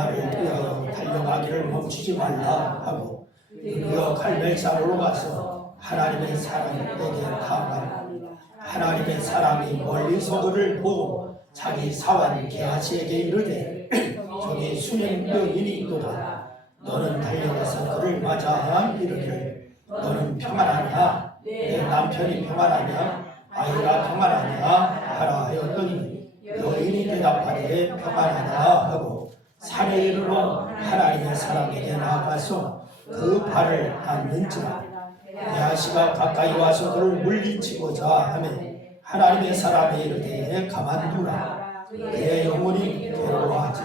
나를 위하여 달려가기를 멈추지 말라 하고 드디어 갈멜산으로 가서 하나님의 사람에게 다가가 하나님의 사람이 멀리서 그를 보고 자기 사환 게하시에게 이르되 저기 수냄 여인이 있도다. 너는 달려가서 그를 맞아 이르기를 너는 평안하냐? 내 남편이 평안하냐? 아이가 평안하냐? 하라 하였더니 여인이 대답하되 평안하다 하고 산에 이르러 하나님의 사람에게 나아가서 그 발을 닿는지라. 게하시가 가까이 와서 그를 물리치고자 하매 하나님의 사람이 이르되 가만두라. 그의 영혼이 괴로워하지.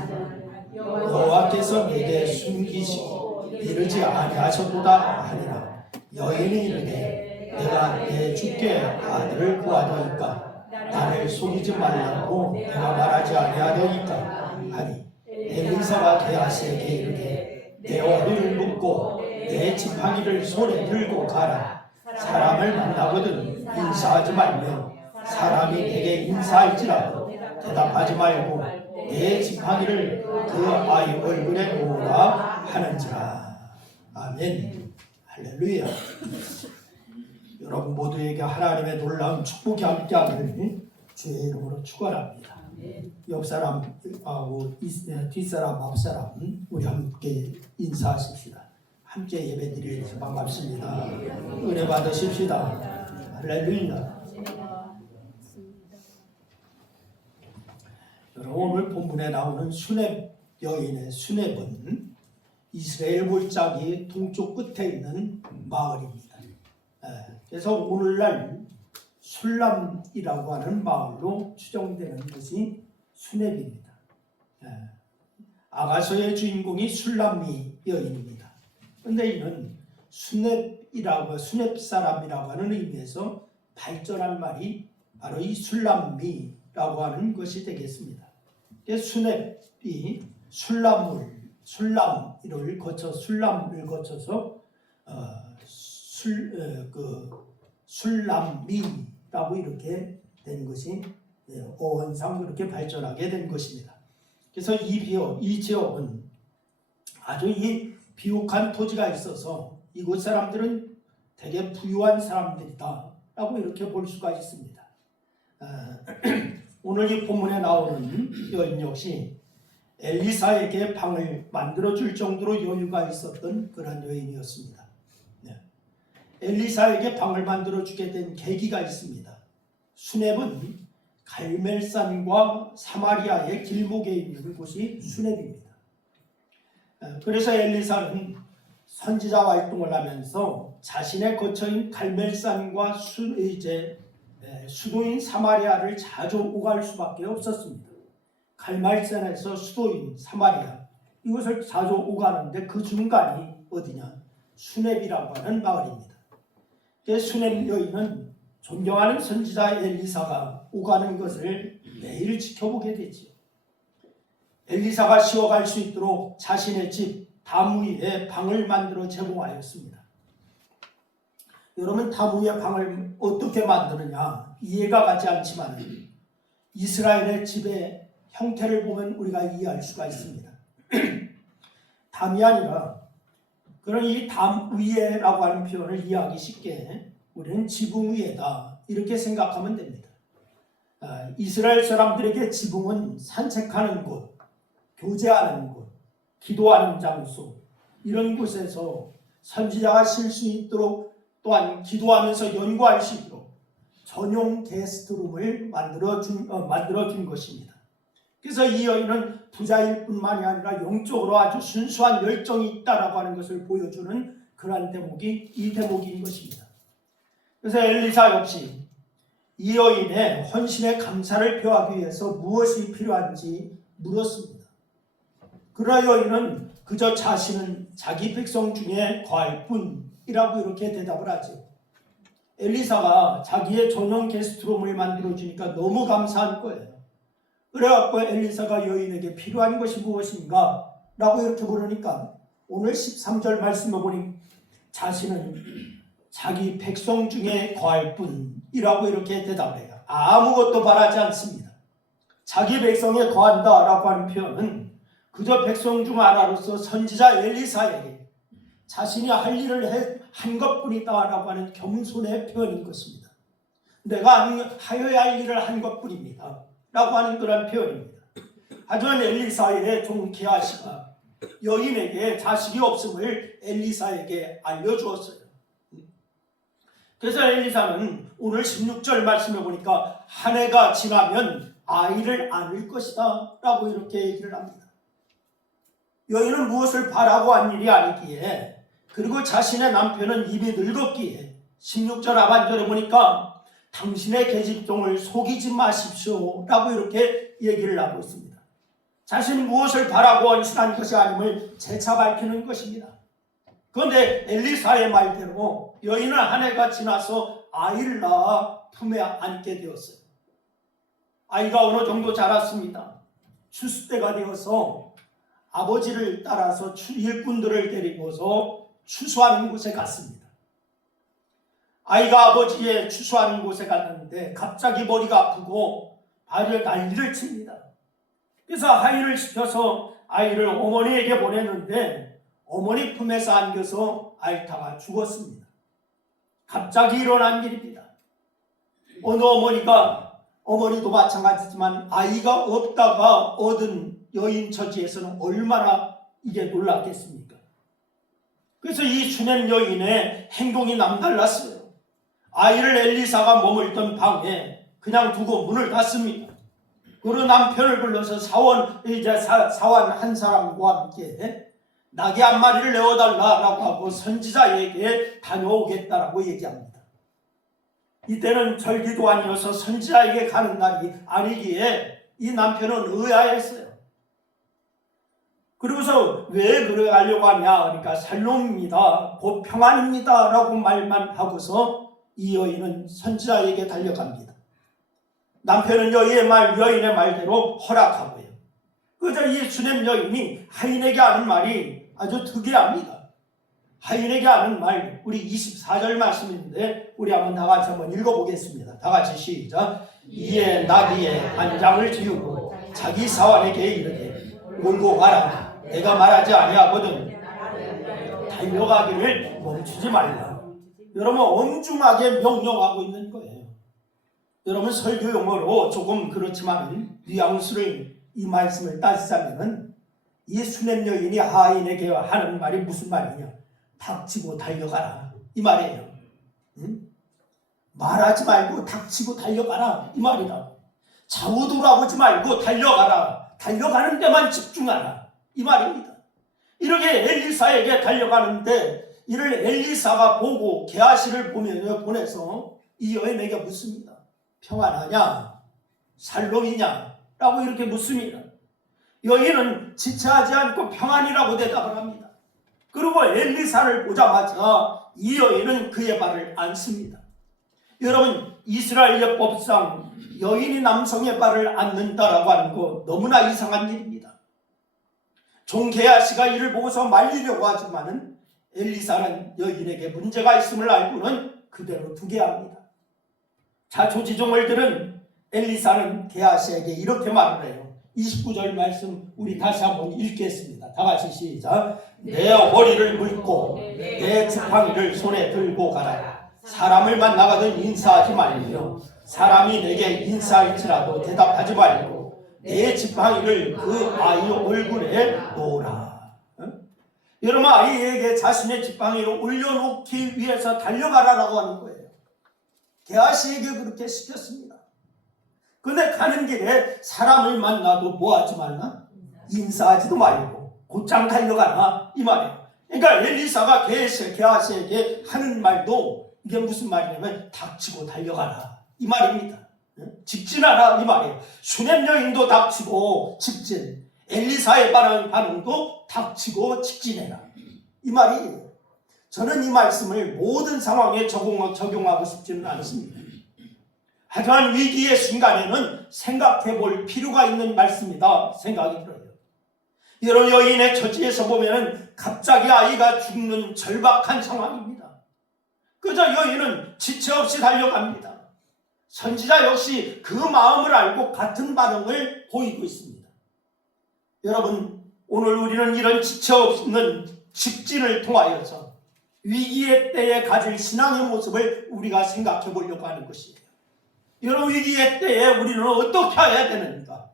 여호와께서 내게 숨기시고 이르지 아니하셨도다 하니라. 여인이 이르되 내가 내 주께 아들을 구하더이까 나를 속이지 말라고 내가 말하지 아니하더이까 하니 엘리사가 게하시에게 이르되 내 허리를 묶고 내 지팡이를 손에 들고 가라. 사람을 만나거든 인사하지 말며 사람이 내게 인사할지라도 대답하지 말고 내 지팡이를 그 아이 얼굴에 놓으라 하는지라. 아멘. 할렐루야. 여러분 모두에게 하나님의 놀라운 축복이 함께하기를 주의 이름으로 축원합니다. 옆 사람하고 뒷사람 앞사람 우리 함께 인사하십시다. 함께 예배드리면서 반갑습니다. 은혜 받으십시다. 할렐루야. 여러분 오늘 본문에 나오는 수렙 여인의 수렙은 이스라엘 골짜기 동쪽 끝에 있는 마을입니다. 그래서 오늘날 술람이라고 하는 마을로 추정되는 것이 수렙입니다. 아가서의 주인공이 술람미 여인입니다. 그런데 이는 수렙 사람이라고 하는 의미에서 발전한 말이 바로 이 술람미라고 하는 것이 되겠습니다. 수렙이 술람을 거쳐서 술람미라고 이렇게 된 것이 어원상 그렇게 발전하게 된 것입니다. 그래서 이 지역은 아주 이 비옥한 토지가 있어서 이곳 사람들은 되게 부유한 사람들이다 라고 이렇게 볼 수가 있습니다. 오늘 이 본문에 나오는 여인 역시 엘리사에게 방을 만들어줄 정도로 여유가 있었던 그런 여인이었습니다. 엘리사에게 방을 만들어주게 된 계기가 있습니다. 수렙은 갈멜산과 사마리아의 길목에 있는 곳이 수렙입니다. 그래서 엘리사는 선지자 활동을 하면서 자신의 거처인 갈멜산과 수도인 사마리아를 자주 오갈 수밖에 없었습니다. 갈멜산에서 수도인 사마리아 이것을 자주 오가는데 그 중간이 어디냐? 수렙이라고 하는 마을입니다. 수렙 여인은 존경하는 선지자 엘리사가 오가는 것을 매일 지켜보게 되지요. 엘리사가 쉬어갈 수 있도록 자신의 집 담 위에 방을 만들어 제공하였습니다. 여러분 담 위에 방을 어떻게 만드느냐 이해가 가지 않지만 이스라엘의 집의 형태를 보면 우리가 이해할 수가 있습니다. 담이 아니라 그런 이 담 위에라고 하는 표현을 이해하기 쉽게 우리는 지붕 위에다 이렇게 생각하면 됩니다. 이스라엘 사람들에게 지붕은 산책하는 곳, 교제하는 곳, 기도하는 장소 이런 곳에서 선지자가 쉴 수 있도록 또한 기도하면서 연구할 수 있도록 전용 게스트룸을 만들어준 것입니다. 그래서 이 여인은 부자일 뿐만이 아니라 영적으로 아주 순수한 열정이 있다라고 하는 것을 보여주는 그러한 대목이 이 대목인 것입니다. 그래서 엘리사 역시 이 여인의 헌신의 감사를 표하기 위해서 무엇이 필요한지 물었습니다. 그러나 여인은 그저 자신은 자기 백성 중에 거할 뿐이라고 이렇게 대답을 하죠. 엘리사가 자기의 전용 게스트룸을 만들어주니까 너무 감사한 거예요. 그래갖고 엘리사가 여인에게 필요한 것이 무엇인가? 라고 이렇게 물으니까 오늘 13절 말씀에 보니 자신은 자기 백성 중에 거할 뿐이라고 이렇게 대답을 해요. 아무것도 바라지 않습니다. 자기 백성에 거한다라고 하는 표현은 그저 백성 중 하나로서 선지자 엘리사에게 자신이 할 일을 한 것뿐이다라고 하는 겸손의 표현인 것입니다. 내가 하여야 할 일을 한 것뿐입니다 라고 하는 그런 표현입니다. 하지만 엘리사의 종 게하시가 여인에게 자식이 없음을 엘리사에게 알려주었어요. 그래서 엘리사는 오늘 16절 말씀해 보니까 한 해가 지나면 아이를 안을 것이다 라고 이렇게 얘기를 합니다. 여인은 무엇을 바라고 한 일이 아니기에, 그리고 자신의 남편은 이미 늙었기에 16절 하반절에 보니까 당신의 계집종을 속이지 마십시오 라고 이렇게 얘기를 하고 있습니다. 자신이 무엇을 바라고 헌신한 것이 아님을 재차 밝히는 것입니다. 그런데 엘리사의 말대로 여인은 한 해가 지나서 아이를 낳아 품에 안게 되었어요. 아이가 어느 정도 자랐습니다. 추수 때가 되어서 아버지를 따라서 일꾼들을 데리고서 추수하는 곳에 갔습니다. 아이가 아버지의 추수하는 곳에 갔는데 갑자기 머리가 아프고 발을 난리를 칩니다. 그래서 하인을 시켜서 아이를 어머니에게 보냈는데 어머니 품에서 안겨서 앓다가 죽었습니다. 갑자기 일어난 일입니다. 어느 어머니도 마찬가지지만 아이가 없다가 얻은 여인 처지에서는 얼마나 이게 놀랐겠습니까? 그래서 이 슈넴 여인의 행동이 남달랐어요. 아이를 엘리사가 머물던 방에 그냥 두고 문을 닫습니다. 그리고 남편을 불러서 사원 한 사람과 함께 낙이 한 마리를 내어달라라고 하고 선지자에게 다녀오겠다라고 얘기합니다. 이때는 절기도 아니어서 선지자에게 가는 날이 아니기에 이 남편은 의아했어요. 그러고서 왜 그래 가려고 하냐, 그러니까 살롬입니다, 곧 평안입니다 라고 말만 하고서 이 여인은 선지자에게 달려갑니다. 남편은 여인의 말대로 허락하고요. 그저 이 슈넴 여인이 하인에게 하는 말이 아주 특이합니다. 하인에게 하는 말, 우리 24절 말씀인데 우리 다 같이 한번 읽어보겠습니다. 다 같이 시작. 이에 나귀의 안장을 지우고 자기 사환에게 이르되 몰고 가라. 내가 말하지 아니하거든 달려가기를 멈추지 말라. 여러분, 엄중하게 명령하고 있는 거예요. 여러분, 설교 용어로 조금 그렇지만 뉘앙스를, 이 말씀을 따지자면 이 슈넴 여인이 하인에게 하는 말이 무슨 말이냐, 닥치고 달려가라 이 말이에요. 응? 말하지 말고 닥치고 달려가라 이 말이다. 좌우 돌아보지 말고 달려가라, 달려가는 데만 집중하라 이 말입니다. 이렇게 엘리사에게 달려가는데 이를 엘리사가 보고 게하시를 보내서 이 여인에게 묻습니다. 평안하냐? 살롬이냐? 라고 이렇게 묻습니다. 여인은 지체하지 않고 평안이라고 대답을 합니다. 그리고 엘리사를 보자마자 이 여인은 그의 발을 안습니다. 여러분, 이스라엘 율법상 여인이 남성의 발을 안는다라고 하는 거 너무나 이상한 일입니다. 종 게하시가 이를 보고서 말리려고 하지만은 엘리사는 여인에게 문제가 있음을 알고는 그대로 두게 합니다. 자, 조지종을들은 엘리사는 게하시에게 이렇게 말을 해요. 29절 말씀 우리 다시 한번 읽겠습니다. 다 같이 시작. 내 허리를 물고 내 지팡이를 손에 들고 가라. 사람을 만나거든 인사하지 말며 사람이 내게 인사할지라도 대답하지 말고 내 지팡이를 그 아이 얼굴에 놓으라. 여러분, 아이에게 자신의 지팡이를 올려놓기 위해서 달려가라라고 하는 거예요. 게하시에게 그렇게 시켰습니다. 그런데 가는 길에 사람을 만나도 뭐하지 말라? 인사하지도 말고 곧장 달려가라 이 말이에요. 그러니까 엘리사가 게하시에게 하는 말도 이게 무슨 말이냐면 닥치고 달려가라 이 말입니다. 직진하라 이 말이에요. 슈넴 여인도 닥치고 직진, 엘리사의 반응도 닥치고 직진해라 이 말이에요. 저는 이 말씀을 모든 상황에 적용하고 싶지는 않습니다. 하지만 위기의 순간에는 생각해 볼 필요가 있는 말씀이다 생각이 들어요. 여러 여인의 처지에서 보면 갑자기 아이가 죽는 절박한 상황입니다. 그저 여인은 지체 없이 달려갑니다. 선지자 역시 그 마음을 알고 같은 반응을 보이고 있습니다. 여러분, 오늘 우리는 이런 지체 없는 직진을 통하여서 위기의 때에 가질 신앙의 모습을 우리가 생각해 보려고 하는 것이에요. 이런 위기의 때에 우리는 어떻게 해야 되는가?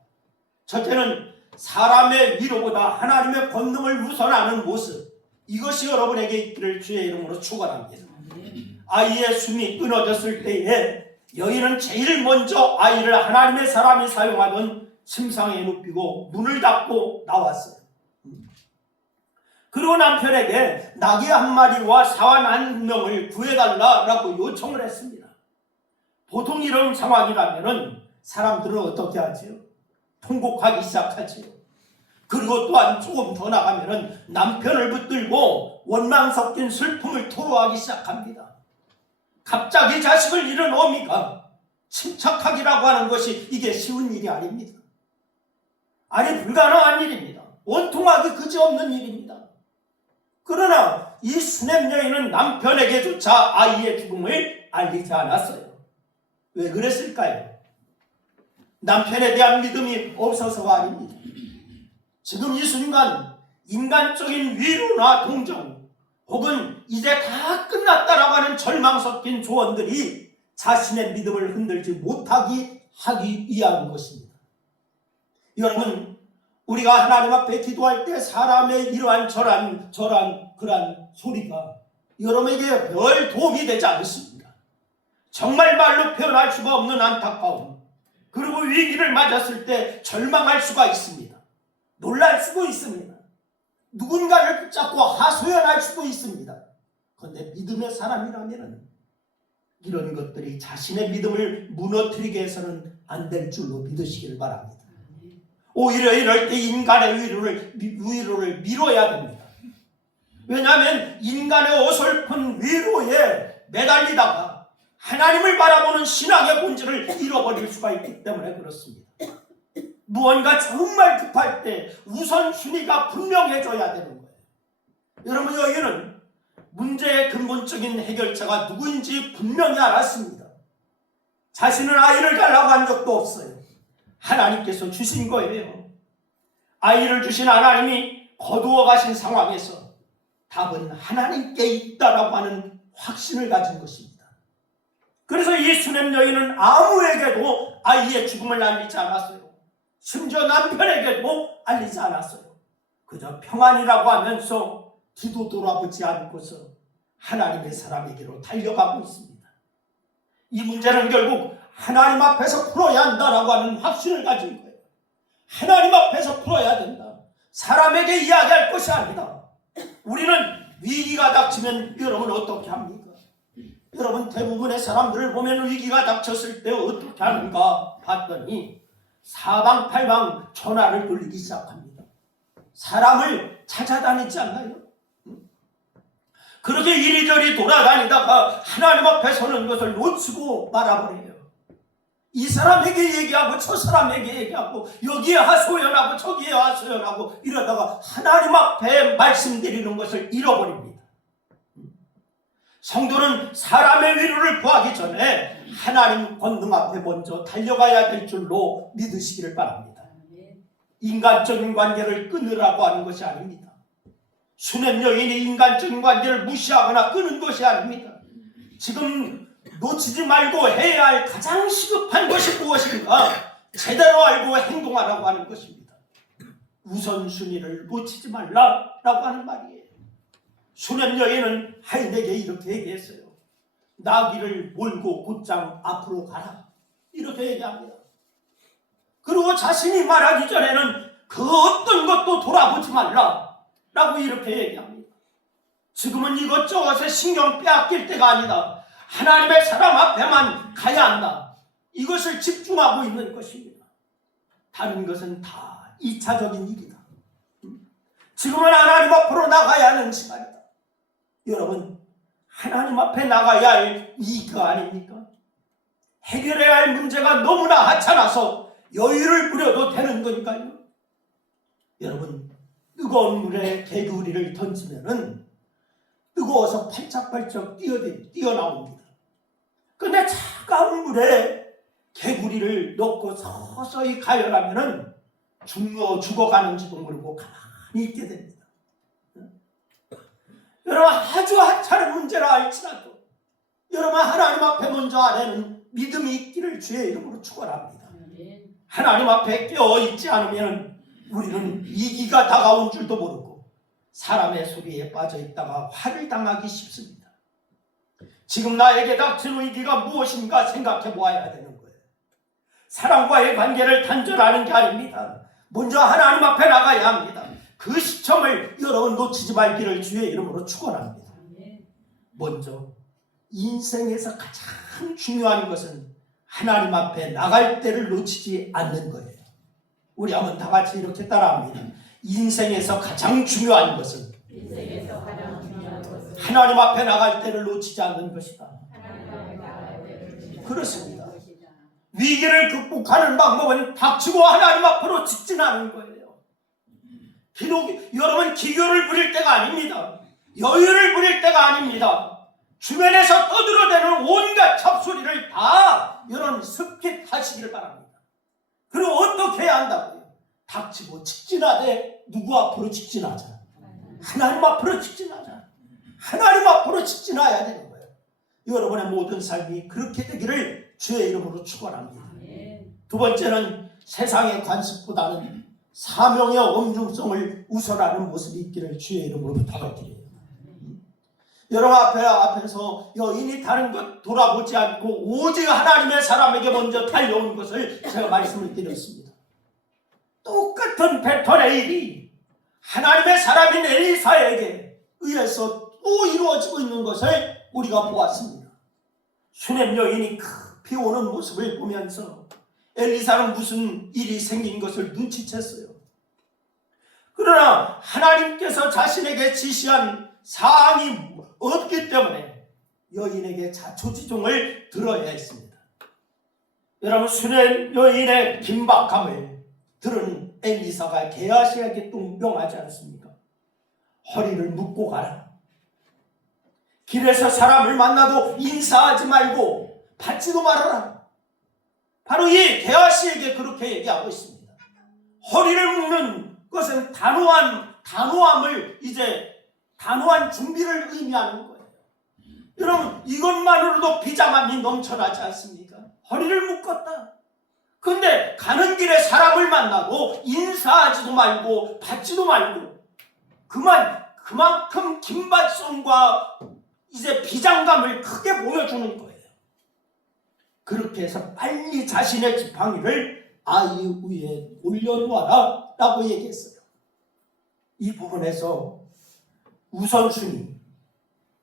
첫째는 사람의 위로보다 하나님의 권능을 우선하는 모습, 이것이 여러분에게 있기를 주의 이름으로 축원합니다. 아이의 숨이 끊어졌을 때에 여인은 제일 먼저 아이를 하나님의 사람이 사용하던 침상에 눕히고 문을 닫고 나왔어요. 그리고 남편에게 나귀 한 마리와 사환 한 명을 구해달라고 요청을 했습니다. 보통 이런 상황이라면 사람들은 어떻게 하지요? 통곡하기 시작하지요. 그리고 또한 조금 더 나가면 남편을 붙들고 원망 섞인 슬픔을 토로하기 시작합니다. 갑자기 자식을 잃은 어미가 침착하기라고 하는 것이 이게 쉬운 일이 아닙니다. 아니, 불가능한 일입니다. 원통하기 그지없는 일입니다. 그러나 이 수냄 여인은 남편에게조차 아이의 죽음을 알리지 않았어요. 왜 그랬을까요? 남편에 대한 믿음이 없어서가 아닙니다. 지금 이 순간 인간적인 위로나 동정 혹은 이제 다 끝났다라고 하는 절망 섞인 조언들이 자신의 믿음을 흔들지 못하게 하기 위한 것입니다. 여러분, 우리가 하나님 앞에 기도할 때 사람의 이러한 그러한 소리가 여러분에게 별 도움이 되지 않습니다. 정말 말로 표현할 수가 없는 안타까움, 그리고 위기를 맞았을 때 절망할 수가 있습니다. 놀랄 수도 있습니다. 누군가를 붙잡고 하소연할 수도 있습니다. 그런데 믿음의 사람이라면 이런 것들이 자신의 믿음을 무너뜨리게 해서는 안 될 줄로 믿으시길 바랍니다. 오히려 이럴 때 인간의 위로를 미뤄야 됩니다. 왜냐하면 인간의 어설픈 위로에 매달리다가 하나님을 바라보는 신앙의 본질을 잃어버릴 수가 있기 때문에 그렇습니다. 무언가 정말 급할 때 우선순위가 분명해져야 되는 거예요. 여러분, 여기는 문제의 근본적인 해결자가 누구인지 분명히 알았습니다. 자신은 아이를 달라고 한 적도 없어요. 하나님께서 주신 거예요. 아이를 주신 하나님이 거두어 가신 상황에서 답은 하나님께 있다라고 하는 확신을 가진 것입니다. 그래서 이 수냄 여인은 아무에게도 아이의 죽음을 알리지 않았어요. 심지어 남편에게도 알리지 않았어요. 그저 평안이라고 하면서 뒤도 돌아보지 않고서 하나님의 사람에게로 달려가고 있습니다. 이 문제는 결국 하나님 앞에서 풀어야 한다라고 하는 확신을 가진 거예요. 하나님 앞에서 풀어야 된다. 사람에게 이야기할 것이 아니다. 우리는 위기가 닥치면 여러분 어떻게 합니까? 여러분, 대부분의 사람들을 보면 위기가 닥쳤을 때 어떻게 하는가 봤더니 사방팔방 전화를 돌리기 시작합니다. 사람을 찾아다니지 않나요? 그렇게 이리저리 돌아다니다가 하나님 앞에 서는 것을 놓치고 말아버려요. 이 사람에게 얘기하고 저 사람에게 얘기하고 여기에 하소연하고 저기에 하소연하고 이러다가 하나님 앞에 말씀드리는 것을 잃어버립니다. 성도는 사람의 위로를 구하기 전에 하나님 권능 앞에 먼저 달려가야 될 줄로 믿으시기를 바랍니다. 인간적인 관계를 끊으라고 하는 것이 아닙니다. 수냄 여인이 인간적인 관계를 무시하거나 끊은 것이 아닙니다. 지금 놓치지 말고 해야 할 가장 시급한 것이 무엇인가? 제대로 알고 행동하라고 하는 것입니다. 우선순위를 놓치지 말라라고 하는 말이에요. 수냄 여인은 하인에게 이렇게 얘기했어요. 나귀를 몰고 곧장 앞으로 가라. 이렇게 얘기합니다. 그리고 자신이 말하기 전에는 그 어떤 것도 돌아보지 말라라고 이렇게 얘기합니다. 지금은 이것저것에 신경 빼앗길 때가 아니다. 하나님의 사람 앞에만 가야 한다. 이것을 집중하고 있는 것입니다. 다른 것은 다 2차적인 일이다. 지금은 하나님 앞으로 나가야 하는 시간이다. 여러분, 하나님 앞에 나가야 할 이거 아닙니까? 해결해야 할 문제가 너무나 하찮아서 여유를 부려도 되는 거니까요. 여러분, 뜨거운 물에 개구리를 던지면은 뜨거워서 팔짝팔짝 뛰어나옵니다. 그런데 차가운 물에 개구리를 넣고 서서히 가열하면은 죽어가는지도 모르고 많이 있게 됩니다. 여러분, 아주 하찮은 문제라 할지라도 여러분, 하나님 앞에 먼저 아내는 믿음이 있기를 주의 이름으로 축원합니다. 하나님 앞에 깨어있지 않으면 우리는 위기가 다가온 줄도 모르고 사람의 소리에 빠져 있다가 화를 당하기 쉽습니다. 지금 나에게 닥친 위기가 무엇인가 생각해 보아야 되는 거예요. 사람과의 관계를 단절하는 게 아닙니다. 먼저 하나님 앞에 나가야 합니다. 그 시점을 여러분 놓치지 말기를 주의 이름으로 축원합니다. 먼저 인생에서 가장 중요한 것은 하나님 앞에 나갈 때를 놓치지 않는 거예요. 우리 한번 다 같이 이렇게 따라합니다. 인생에서 가장 중요한 것은 하나님 앞에 나갈 때를 놓치지 않는 것이다. 그렇습니다. 위기를 극복하는 방법은 닥치고 하나님 앞으로 직진하는 거예요. 여러분, 기교를 부릴 때가 아닙니다. 여유를 부릴 때가 아닙니다. 주변에서 떠들어대는 온갖 잡소리를 다 여러분 습깃하시기를 바랍니다. 그리고 어떻게 해야 한다고요? 닥치고 직진하되 누구 앞으로 직진하자? 하나님 앞으로 직진하자. 하나님 앞으로 직진해야 되는 거예요. 여러분의 모든 삶이 그렇게 되기를 주의 이름으로 축원합니다. 두 번째는 세상의 관습보다는 사명의 엄중성을 우선하는 모습이 있기를 주의 이름으로 부탁드려요. 여러분 앞에서 여인이 다른 것 돌아보지 않고 오직 하나님의 사람에게 먼저 달려온 것을 제가 말씀을 드렸습니다. 똑같은 패턴의 일이 하나님의 사람인 엘리사에게 의해서 또 이루어지고 있는 것을 우리가 보았습니다. 수넴 여인이 비 오는 모습을 보면서 엘리사는 무슨 일이 생긴 것을 눈치챘어요. 그러나 하나님께서 자신에게 지시한 사항이 없기 때문에 여인에게 자초지종을 들어야 했습니다. 여러분, 수넴 여인의 긴박함을 들은 엘리사가 게하시에게 또 명하지 않습니까? 허리를 묶고 가라. 길에서 사람을 만나도 인사하지 말고 받지도 말아라. 바로 이 게하시에게 그렇게 얘기하고 있습니다. 허리를 묶는 것은 단호한 준비를 의미하는 거예요. 여러분, 이것만으로도 비장함이 넘쳐나지 않습니까? 허리를 묶었다. 근데 가는 길에 사람을 만나고 인사하지도 말고 받지도 말고 그만큼 긴박성과 이제 비장감을 크게 보여주는 거예요. 그렇게 해서 빨리 자신의 지팡이를 아이 위에 올려놓아라 라고 얘기했어요. 이 부분에서 우선순위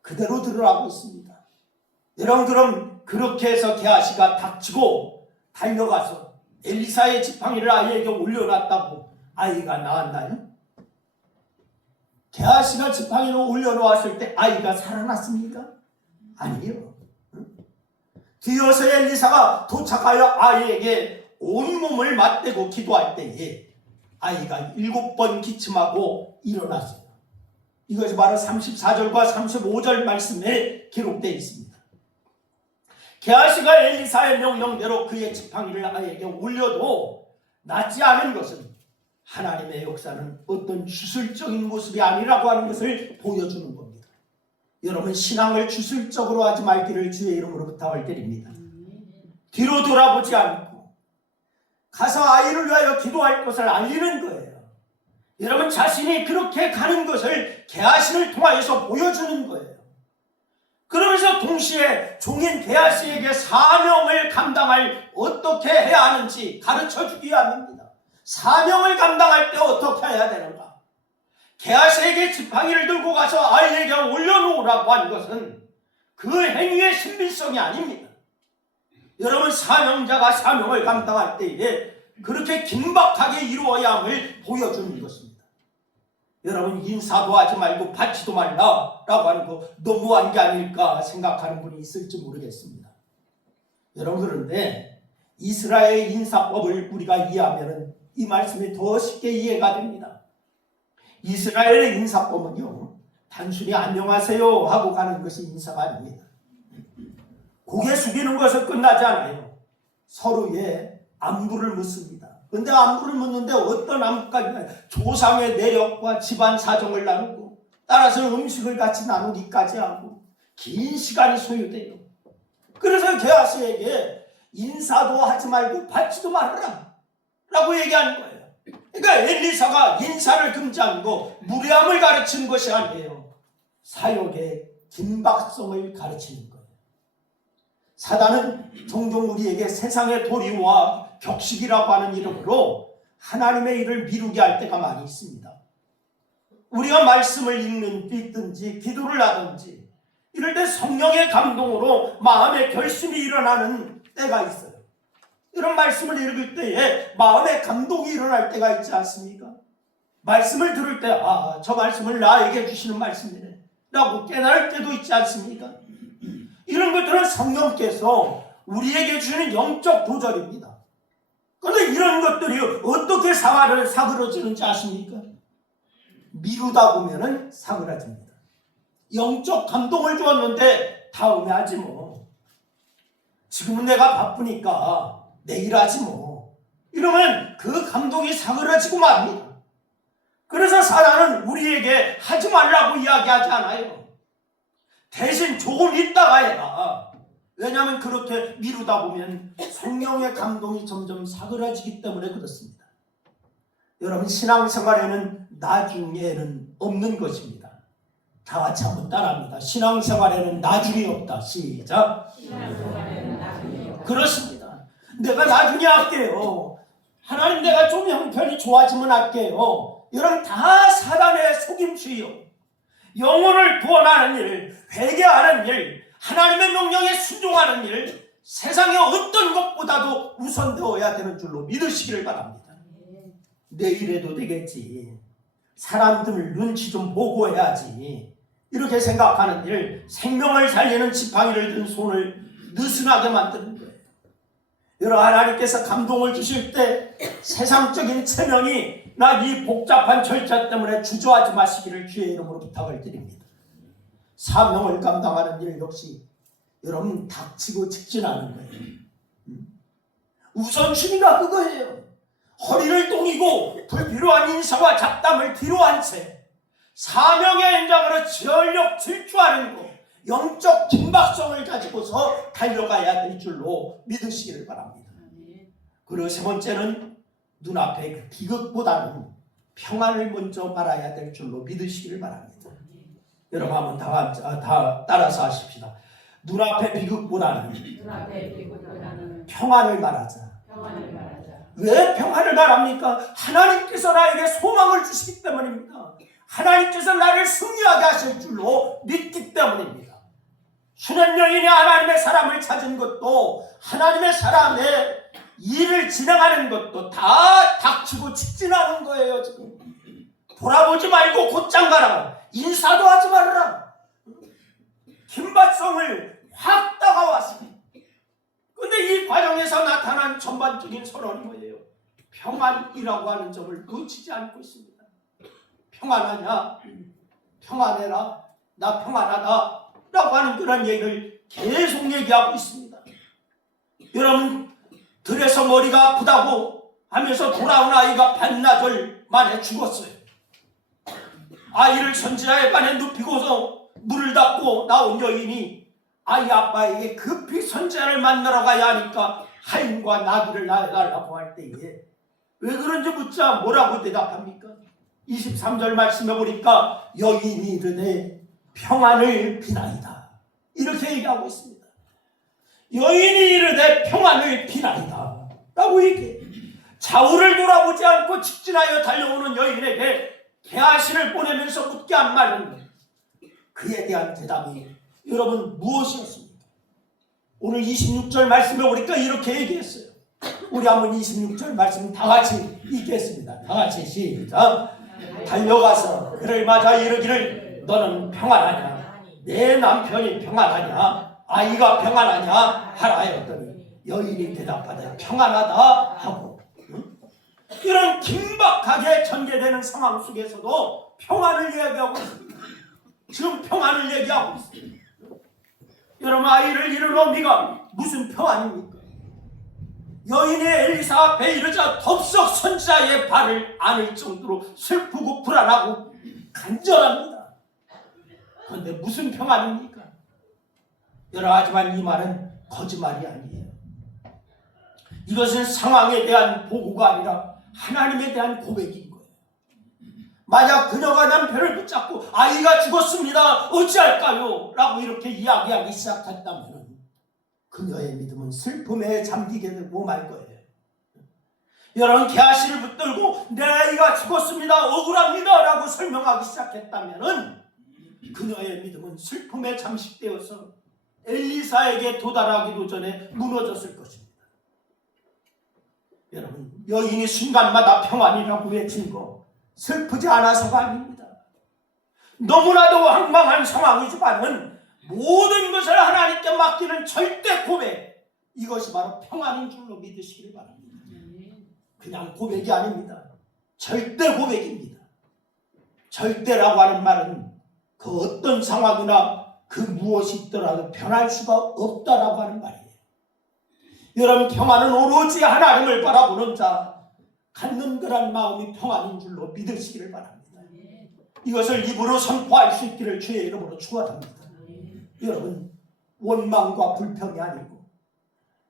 그대로 들으라고 있습니다. 여러분, 그럼 그렇게 해서 게하시가 닥치고 달려가서 엘리사의 지팡이를 아이에게 올려놨다고 아이가 나았나요? 게하시가 지팡이를 올려놓았을 때 아이가 살아났습니까? 아니요. 뒤어서 엘리사가 도착하여 아이에게 온몸을 맞대고 기도할 때에 아이가 7번 기침하고 일어났어요. 이것이 바로 34절과 35절 말씀에 기록되어 있습니다. 게하시가 엘리사의 명령대로 그의 지팡이를 아이에게 올려도 낫지 않은 것은 하나님의 역사는 어떤 주술적인 모습이 아니라고 하는 것을 보여주는 겁니다. 여러분, 신앙을 주술적으로 하지 말기를 주의 이름으로 부탁을 드립니다. 뒤로 돌아보지 않고 가서 아이를 위하여 기도할 것을 알리는 거예요. 여러분, 자신이 그렇게 가는 것을 게하시를 통하여서 보여주는 거예요. 그러면서 동시에 종인 게하시에게 사명을 감당할 어떻게 해야 하는지 가르쳐주기 위함입니다. 사명을 감당할 때 어떻게 해야 되는가? 게하시에게 지팡이를 들고 가서 아이에게 올려놓으라고 한 것은 그 행위의 신빙성이 아닙니다. 여러분, 사명자가 사명을 감당할 때에 그렇게 긴박하게 이루어야 함을 보여주는 것입니다. 여러분, 인사도 하지 말고 받지도 말라라고 하는 거 너무한 게 아닐까 생각하는 분이 있을지 모르겠습니다. 여러분, 그런데 이스라엘 인사법을 우리가 이해하면 이 말씀이 더 쉽게 이해가 됩니다. 이스라엘의 인사법은요, 단순히 안녕하세요 하고 가는 것이 인사가 아닙니다. 고개 숙이는 것은 끝나지 않아요. 서로의 안부를 묻습니다. 근데 안부를 묻는데 어떤 안부까지 조상의 내력과 집안 사정을 나누고 따라서 음식을 같이 나누기까지 하고 긴 시간이 소요돼요. 그래서 게하시에게 인사도 하지 말고 받지도 말아라 라고 얘기하는 거예요. 그러니까 엘리사가 인사를 금지한 거 무례함을 가르치는 것이 아니에요. 사역의 긴박성을 가르치는 거예요. 사단은 종종 우리에게 세상의 도리와 격식이라고 하는 이름으로 하나님의 일을 미루게 할 때가 많이 있습니다. 우리가 말씀을 읽든지 기도를 하든지 이럴 때 성령의 감동으로 마음의 결심이 일어나는 때가 있어요. 이런 말씀을 읽을 때에 마음의 감동이 일어날 때가 있지 않습니까? 말씀을 들을 때 저 말씀을 나에게 주시는 말씀이네 라고 깨달을 때도 있지 않습니까? 이런 것들은 성령께서 우리에게 주시는 영적 도전입니다. 그런데 이런 것들이 어떻게 사그러지는지 아십니까? 미루다 보면은 사그라집니다. 영적 감동을 주었는데 다음에 하지 뭐. 지금은 내가 바쁘니까 내일 하지 뭐. 이러면 그 감동이 사그라지고 맙니다. 그래서 사단은 우리에게 하지 말라고 이야기하지 않아요. 대신 조금 있다가 해라. 왜냐하면 그렇게 미루다 보면 성령의 감동이 점점 사그라지기 때문에 그렇습니다. 여러분, 신앙생활에는 나중에는 없는 것입니다. 다 같이 한번 따라합니다. 신앙생활에는 나중이 없다. 시작. 신앙생활에는 나중이 없다. 그렇습니다. 내가 나중에 할게요. 하나님, 내가 좀 형편이 좋아지면 할게요. 여러분, 다 사단의 속임수요. 영혼을 구원하는 일, 회개하는 일, 하나님의 명령에 순종하는 일, 세상의 어떤 것보다도 우선되어야 되는 줄로 믿으시기를 바랍니다. 내일에도 되겠지. 사람들 눈치 좀 보고 해야지. 이렇게 생각하는 일, 생명을 살리는 지팡이를 든 손을 느슨하게 만드는 거예요. 여러분, 하나님께서 감동을 주실 때 세상적인 체면이 나 이 복잡한 절차 때문에 주저하지 마시기를 주의 이름으로 부탁을 드립니다. 사명을 감당하는 일 역시 여러분 닥치고 직진하는 거예요. 우선순위가 그거예요. 허리를 동이고 불필요한 인사와 잡담을 뒤로 한 채 사명의 현장으로 전력 질주하는 것, 영적 긴박성을 가지고서 달려가야 될 줄로 믿으시기를 바랍니다. 그리고 세 번째는 눈앞의 그 비극보다는 평안을 먼저 말아야 될 줄로 믿으시기를 바랍니다. 여러분 한번 다 따라서 하십시다. 눈앞의 비극보다는 평안을 말하자. 왜 평안을 말합니까? 하나님께서 나에게 소망을 주시기 때문입니다. 하나님께서 나를 승리하게 하실 줄로 믿기 때문입니다. 수년 여인이 하나님의 사람을 찾은 것도, 하나님의 사람의 일을 진행하는 것도 다 닥치고 직진하는 거예요. 지금 돌아보지 말고 곧장 가라. 인사도 하지 말아라. 긴박성을 확 다가왔습니다. 그런데 이 과정에서 나타난 전반적인 선언이 뭐예요? 평안이라고 하는 점을 놓치지 않고 있습니다. 평안하냐? 평안해라. 나 평안하다 라고 하는 그런 얘기를 계속 얘기하고 있습니다. 여러분, 들에서 머리가 아프다고 하면서 돌아온 아이가 반나절 만에 죽었어요. 아이를 선지자의 반에 눕히고서 물을 닦고 나온 여인이 아이 아빠에게 급히 선지자를 만나러 가야 하니까 하인과 나귀를 낳아달라고 할 때에 왜 그런지 묻자 뭐라고 대답합니까? 23절 말씀해 보니까 여인이 이르되 평안을 비나이다 이렇게 얘기하고 있습니다. 여인이 이르되 평안을 비나이다 라고 얘기해요. 좌우를 돌아보지 않고 직진하여 달려오는 여인에게 게하시를 보내면서 묻게 한 말은, 그에 대한 대답이 여러분 무엇이었습니까? 오늘 26절 말씀에 보니까 이렇게 얘기했어요. 우리 한번 26절 말씀 다 같이 읽겠습니다. 다 같이 시작. 달려가서 그를 맞아 이르기를 너는 평안하냐? 내 남편이 평안하냐? 아이가 평안하냐? 하라 하였더니 여인이 대답하되 평안하다 하고, 이런 긴박하게 전개되는 상황 속에서도 평안을 얘기하고 있습니다. 지금 평안을 얘기하고 있습니다. 여러분, 아이를 잃은 어미가 무슨 평안입니까? 여인의 엘리사 앞에 이르자 덥석 선지자의 발을 안을 정도로 슬프고 불안하고 간절합니다. 그런데 무슨 평안입니까? 여러 가지만 이 말은 거짓말이 아니에요. 이것은 상황에 대한 보고가 아니라 하나님에 대한 고백인 거예요. 만약 그녀가 남편을 붙잡고 아이가 죽었습니다, 어찌할까요? 라고 이렇게 이야기하기 시작했다면 그녀의 믿음은 슬픔에 잠기게 되고 말 거예요. 여러분, 게하시를 붙들고 내 아이가 죽었습니다, 억울합니다 라고 설명하기 시작했다면 그녀의 믿음은 슬픔에 잠식되어서 엘리사에게 도달하기도 전에 무너졌을 것입니다. 여러분, 여인이 순간마다 평안이라고 외친 거 슬프지 않아서가 아닙니다. 너무나도 황망한 상황이지만은 모든 것을 하나님께 맡기는 절대 고백, 이것이 바로 평안인 줄로 믿으시길 바랍니다. 그냥 고백이 아닙니다. 절대 고백입니다. 절대라고 하는 말은 그 어떤 상황이나 그 무엇이 있더라도 변할 수가 없다라고 하는 말이에요. 여러분, 평안은 오로지 하나님을 바라보는 자 갖는 그런 마음이 평안인 줄로 믿으시기를 바랍니다. 이것을 입으로 선포할 수 있기를 주의 이름으로 축원합니다. 여러분, 원망과 불평이 아니고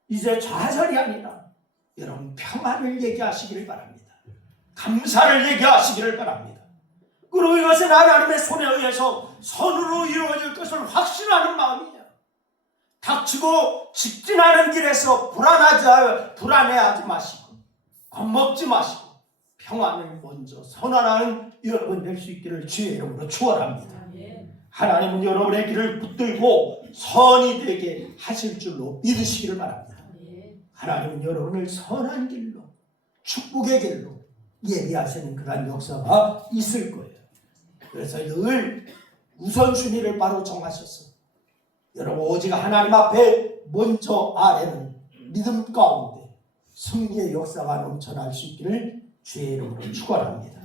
이제 좌절이 아니라 여러분 평안을 얘기하시기를 바랍니다. 감사를 얘기하시기를 바랍니다. 그리고 이것은 하나님의 손에 의해서 선으로 이루어질 것을 확신하는 마음이에요. 닥치고 직진하는 길에서 불안해하지 마시고 겁먹지 마시고 평안을 먼저 선언하는 여러분 될 수 있기를 주의 이름으로 축원합니다. 하나님은 여러분의 길을 붙들고 선이 되게 하실 줄로 믿으시기를 바랍니다. 하나님은 여러분을 선한 길로, 축복의 길로 예비하시는 그런 역사가 있을 거예요. 그래서 늘 우선순위를 바로 정하셔서 여러분 오직 하나님 앞에 먼저 아래는 믿음 가운데 승리의 역사가 넘쳐날 수 있기를 주의 이름으로 축원합니다.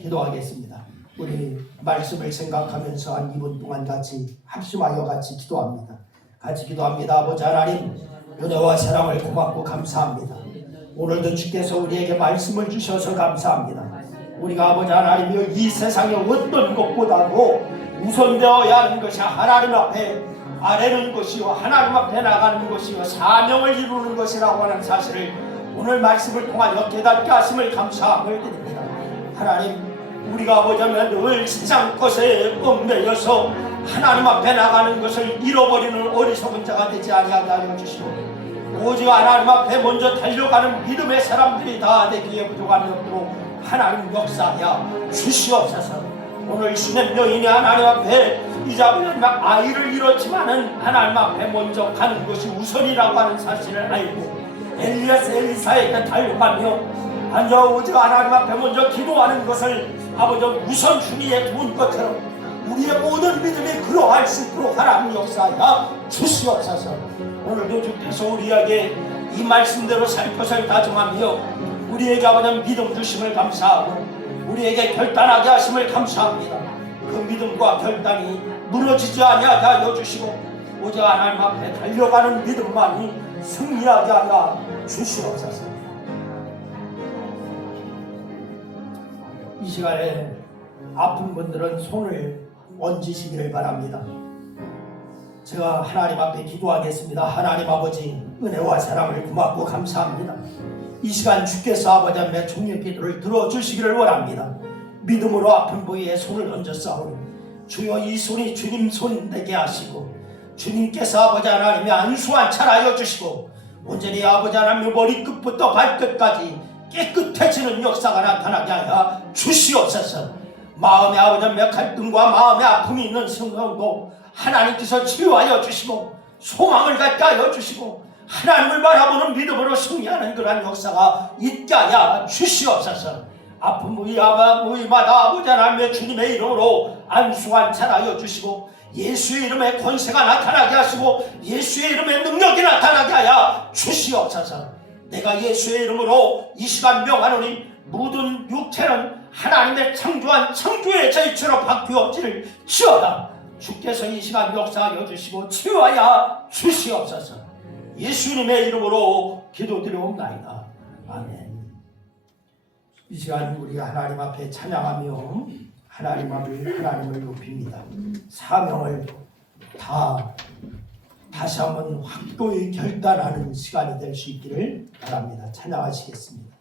기도하겠습니다. 우리 말씀을 생각하면서 한 2분 동안 같이 합심하여 같이 기도합니다. 같이 기도합니다. 아버지 하나님, 은혜와 사랑을 고맙고 감사합니다. 오늘도 주께서 우리에게 말씀을 주셔서 감사합니다. 우리가 아버지 하나님이여 이 세상의 어떤 것보다도 우선되어야 하는 것이 하나님 앞에 아래는 것이요 하나님 앞에 나가는 것이요 사명을 이루는 것이라고 하는 사실을 오늘 말씀을 통하여 깨닫게 하심을 감사함을 드립니다. 하나님, 우리가 아버지 하면 늘 세상 것에 얽매여서 하나님 앞에 나가는 것을 잃어버리는 어리석은 자가 되지 아니하게 하여 주시고 오직 하나님 앞에 먼저 달려가는 믿음의 사람들이 다 되기에 부족함이 없도록 하나님 역사하여 주시옵소서. 오늘 수면 여인이 하나님 앞에 이자부는 아이를 잃었지만은 하나님 앞에 먼저 가는 것이 우선이라고 하는 사실을 알고 엘리사에게 달려가며 앉아 오직 하나님 앞에 먼저 기도하는 것을 아버지 우선순위에 두은 것처럼 우리의 모든 믿음이 그러할 수 있도록 하나님 역사하여 주시옵소서. 오늘도 주께서 우리에게 이 말씀대로 살 것을 다짐하며 우리에게 아버지 믿음 주심을 감사하고 우리에게 결단하게 하심을 감사합니다. 그 믿음과 결단이 무너지지 아니하게 하여 주시고 오직 하나님 앞에 달려가는 믿음만이 승리하게 하여 주시옵소서. 이 시간에 아픈 분들은 손을 얹으시기를 바랍니다. 제가 하나님 앞에 기도하겠습니다. 하나님 아버지, 은혜와 사랑을 고맙고 감사합니다. 이 시간 주께서 아버지 내 종의 기도를 들어주시기를 원합니다. 믿음으로 아픈 부위에 손을 얹었사오니 주여 이 손이 주님 손 되게 하시고 주님께서 아버지 하나님의 안수환찰하여 주시고 온전히 아버지 하나님의 머리끝부터 발끝까지 깨끗해지는 역사가 나타나게 하여 주시옵소서. 마음의 아버지의 갈등과 마음의 아픔이 있는 성령도 하나님께서 치유하여 주시고 소망을 갖게 하여 주시고 하나님을 바라보는 믿음으로 승리하는 그러한 역사가 있게 하여 주시옵소서. 아픈 부위마다 아버지 하나님의 주님의 이름으로 안수환찰하여 주시고 예수의 이름에 권세가 나타나게 하시고 예수의 이름에 능력이 나타나게 하여 주시옵소서. 내가 예수의 이름으로 이 시간 명하노니 모든 육체는 하나님의 창조한 창조의 저희처럼 바뀌어지를 치어다. 주께서 이 시간 역사하여 주시고 치유하여 주시옵소서. 예수님의 이름으로 기도드려옵나이다. 아멘. 이 시간 우리가 하나님 앞에 찬양하며 하나님을 높입니다. 사명을 다시 한번 확고히 결단하는 시간이 될 수 있기를 바랍니다. 찬양하시겠습니다.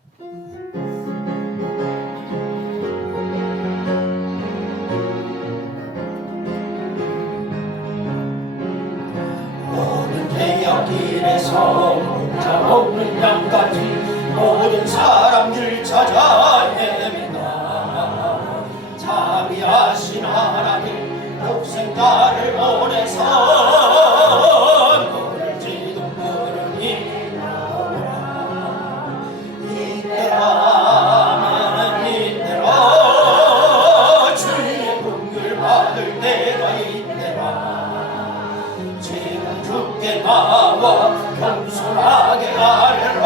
모든 대역길에서 문자 없는 양같이 모든 사람들 찾아 헤매다. 자비하신 하나님 독생자를 보내서 모를지도 모르니 이때라면 이때라 주의 긍휼 받을 때가 이때라. 지금 주께 나와 겸손하게 아뢰라.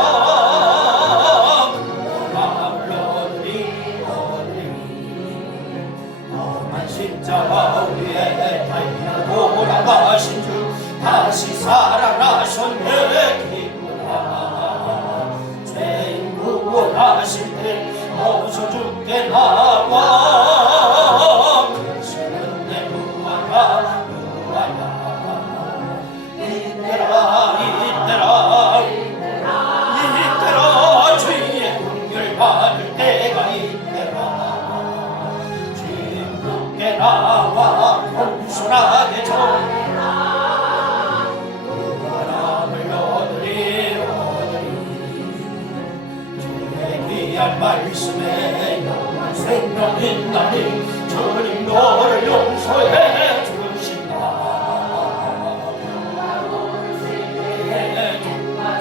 십자가 위에 달려 돌아가신 주 다시 살아나셨네. 기쁘다. 죄인 구원하실 때 어서 주께 나와. 그시는 내 무화과 이때라 주의 긍휼 받을 때가 이때라. 나와 겸손하게 전해라. 구원함을 얻으리 주의 귀한 말씀에 영원 생명 있나니 주님 너를 용서해 주신다.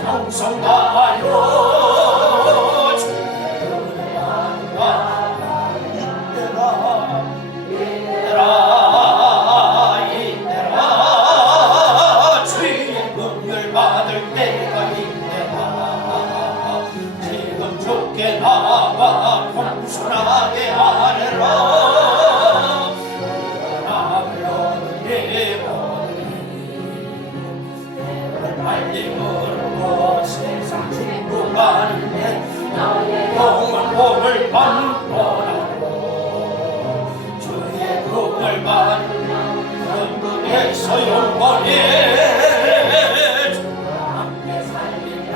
정성 다하여 주의 은혜와 이때라 주의 긍휼 받을 때가 이때라. 지금 주께 나와 겸손하게 아뢰라. 구원함을 얻으리 빨리 모르고 세상 중국하는데 너의 영원 복을 받노라. 주의 복을 받으면 천국에서 영원히 주와 함께 살리라.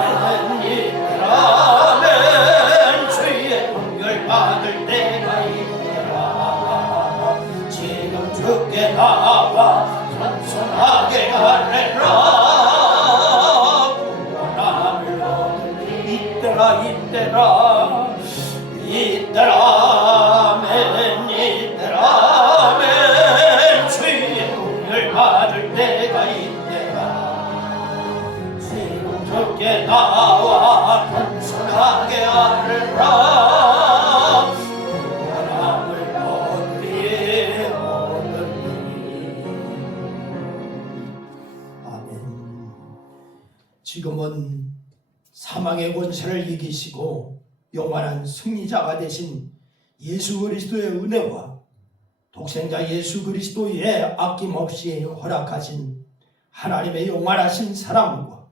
이때라면 주의 긍휼 받을 때가 이때라. 지금 주께 나와 겸손하게 아뢰라. 구원함을 얻으리 이때라면 주의 긍휼 받을 때가 이때라. 지금 주께 나와 겸손하게 아뢰라. 구원함을 얻으리 아멘. 지금은 사망의 권세를 이기시고 영원한 승리자가 되신 예수 그리스도의 은혜와 독생자 예수 그리스도의 아낌없이 허락하신 하나님의 영원하신 사랑과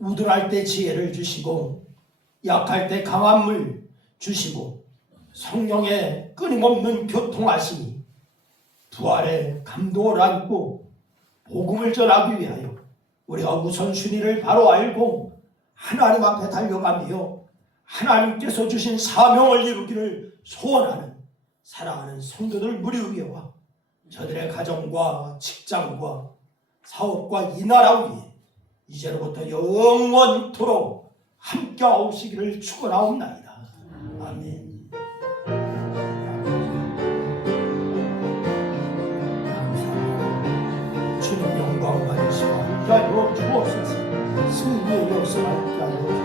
우둔할 때 지혜를 주시고 약할 때 강함을 주시고 성령의 끊임없는 교통하심이 부활의 감동을 안고 복음을 전하기 위하여 우리가 우선순위를 바로 알고 하나님 앞에 달려가며 하나님께서 주신 사명을 이루기를 소원하는 사랑하는 성도들 무리 위에와 저들의 가정과 직장과 사업과 이 나라 위에 이제로부터 영원토록 함께하시기를 축원하옵나이다. 아멘. 감사합니다. 주님 영광 받으시고 함께하여 주옵소서. 승리의 역사를 함께하여